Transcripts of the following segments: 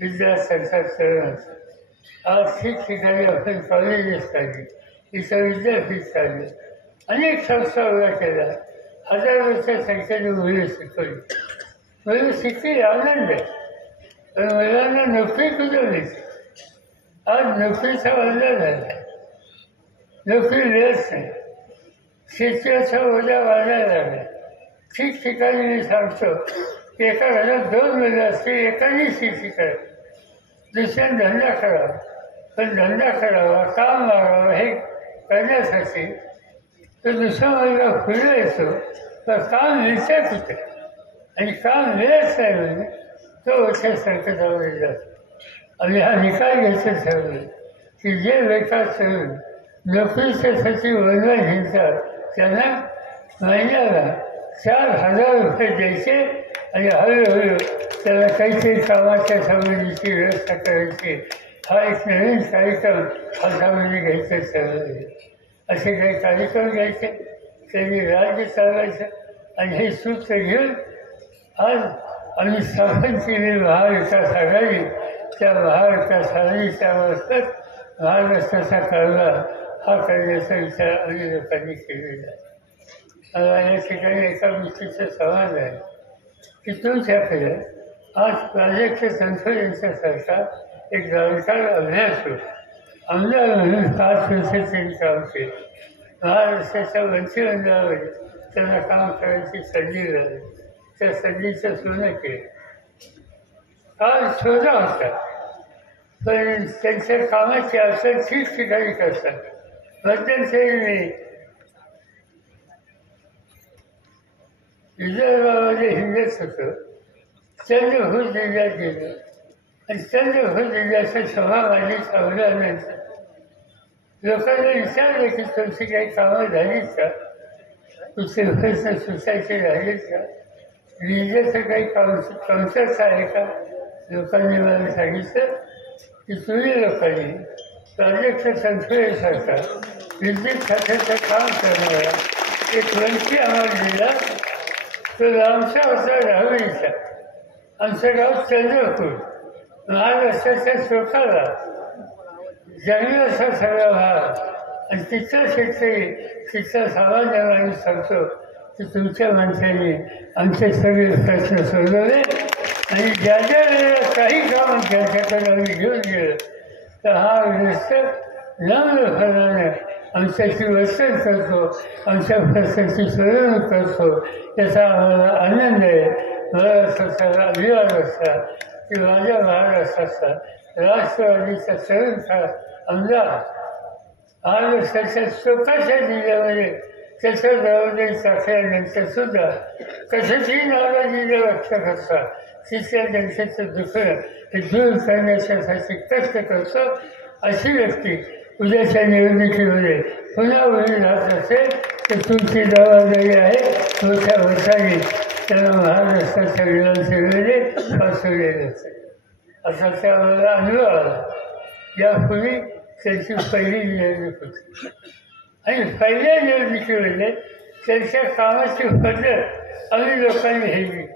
विद्यार्थ्यांचा चरण आज ठिकठिकाणी आपण कॉलेजेस काढली, इथं विद्यापीठ काढले, अनेक संस्था उभ्या केल्या, हजारोच्या संख्येने मुलं शिकवली. मुलं शिकली, आनंद आहे. पण मुलांना नोकरी कुठं मिळते? आज नोकरीचा बंधन झाला, नोकरी मिळत नाही, शेतीचा ओझा वाढायला लागला. ठिकठिकाणी मी सांगतो की एका घरात 2 मुलं असतील, एकाने शेती करावी, दुसऱ्याने धंदा करावा. पण धंदा करावा, काम मागावं हे करण्यासाठी तो दुसरा मुलगा पुढे येतो, तर काम मिळतं कुठे? आणि काम मिळत नाही म्हणजे तो ओछ्या संकटामध्ये जातो. आणि हा निकाल घ्यायचं ठरवलं की जे बेकार तरुण नोकरीच्यासाठी वनवास हिंडतात त्यांना महिन्याला 4,000 रुपये द्यायचे आणि हळूहळू त्याला काहीतरी कामाच्या संबंधीची व्यवस्था करायची. हा एक नवीन कार्यक्रम हातामध्ये घ्यायचा ठरवलं. असे काही कार्यक्रम घ्यायचे, त्यांनी राज्य चालवायचं. आणि हे सूत्र घेऊन आज आम्ही स्थापन केलेली महाविकास आघाडी, त्या महाविकास आघाडीच्या मार्फत महाराष्ट्राचा कारभार हा करण्याचा विचार आम्ही लोकांनी केलेला आहे. मला या ठिकाणी एका गोष्टीचं समाज आहे की तुमच्याकडे आज प्राजक्त संसद यांच्यासारखा एक जाणकार अभ्यास होतो. आमदार म्हणून 5 वर्ष त्यांनी काम केलं. महाराष्ट्राच्या मंत्रिमंडळावर त्यांना काम करायची संधी झाली. त्या संधीचं सोनं केलं. काळ छोटा होता, पण त्यांच्या कामाची असर ठिकठिकाणी करतात. मध्यंतरी मी विदर्भामध्ये हिंडत होतो. चंद्रपूर जिल्ह्यात गेलो आणि चंद्रपूर जिल्ह्याच्या सभा माझी थांबल्यानंतर लोकांना विचारलं की तुमची काही कामं झालीत का, कुठचे प्रश्न सुचायचे राहिलेत का, विजेचं काही कमतरता आहे का. लोकांनी मला सांगितलं की तुम्ही लोकांनी प्राजक्त संस्थेसारखा विद्युत खात्याचं काम करणारा एक मंत्री आम्हाला दिला. तो आमचा होता राहुरीचा. आमचं गाव चंद्रपूर, महाराष्ट्राच्या टोकाला जंगल असा सगळा भाग. आणि तिथं शेतकरी, तिथला सामान्य माणूस सांगतो की तुमच्या माणसाने आमचे सगळे प्रश्न सोडवले. आणि ज्या ज्या वेळेला काही काम त्यांच्याकडे आम्ही घेऊन गेलो तर हा व्यस्त नम्रपणाने आमच्याशी वर्तन करतो, आमच्या प्रश्नाची सोडवणूक करतो. याचा आम्हाला आनंद आहे. मला स्वतःला अभिमान असता की माझ्या महाराष्ट्राचा राष्ट्रवादीचा तरुण आमदार महाराष्ट्राच्या स्वतःच्या जिल्ह्यामध्ये त्याच्या जबाबदारी टाकल्यानंतर सुद्धा कशाची नाराजी व्यक्त करता तिथल्या जनतेचं दुखणं हे दूर करण्यासाठी कष्ट करतो. अशी व्यक्ती उद्याच्या निवडणुकीमध्ये पुन्हा उभी राहत असेल तर तुमची जबाबदारी आहे मोठ्या वर्षांनी त्यांना महाराष्ट्राच्या विधानसभेमध्ये बसवलेलं असेल. असा त्या मला अनुभव आला. यापूर्वी त्यांची पहिली निवडणूक होती आणि पहिल्या निवडणुकीमध्ये त्यांच्या कामाची पद्धत आम्ही लोकांनी हेरली.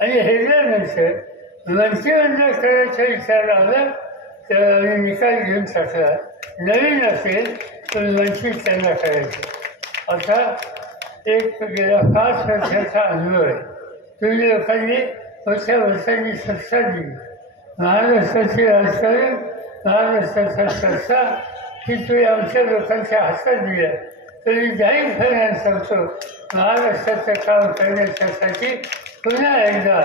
आणि हेरल्यानंतर मंत्रिमंडळ करायचा विचार आला तर आम्ही निकाल घेऊन टाकला. नवीन असेल तर मंत्री त्यांना करायचे. आता एक गेल्या 5 वर्षाचा अनुभव आहे. तुम्ही लोकांनी मोठ्या वर्षांनी सत्ता दिली. महाराष्ट्राचे राजकारण, महाराष्ट्राचा सत्ता ही तुम्ही आमच्या लोकांच्या हातात दिल्या. तरी जाहीरपणाने सांगतो महाराष्ट्राचं काम करण्यासाठी पुन्हा एकदा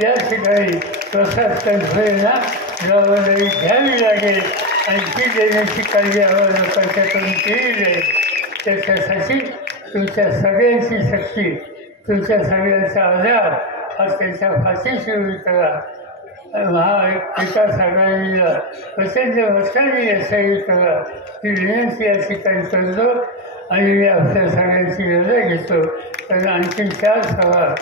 या ठिकाणी प्रसाद तनपुरेंना जबाबदारी घ्यावी लागेल आणि ती देण्याची काळजी आम्हाला लोकांच्याकडून केली जाईल. त्याच्यासाठी तुमच्या सगळ्यांची शक्ती, तुमच्या सगळ्यांचा आधार हा त्यांच्या पाठीशी उभी करा. महाविकास आघाडीला प्रचंड मतांनी यशस्वी करा ही विनंती या ठिकाणी करतो. आणि मी आपल्या सगळ्यांची रजा घेतो. तर आणखी 4 सवाल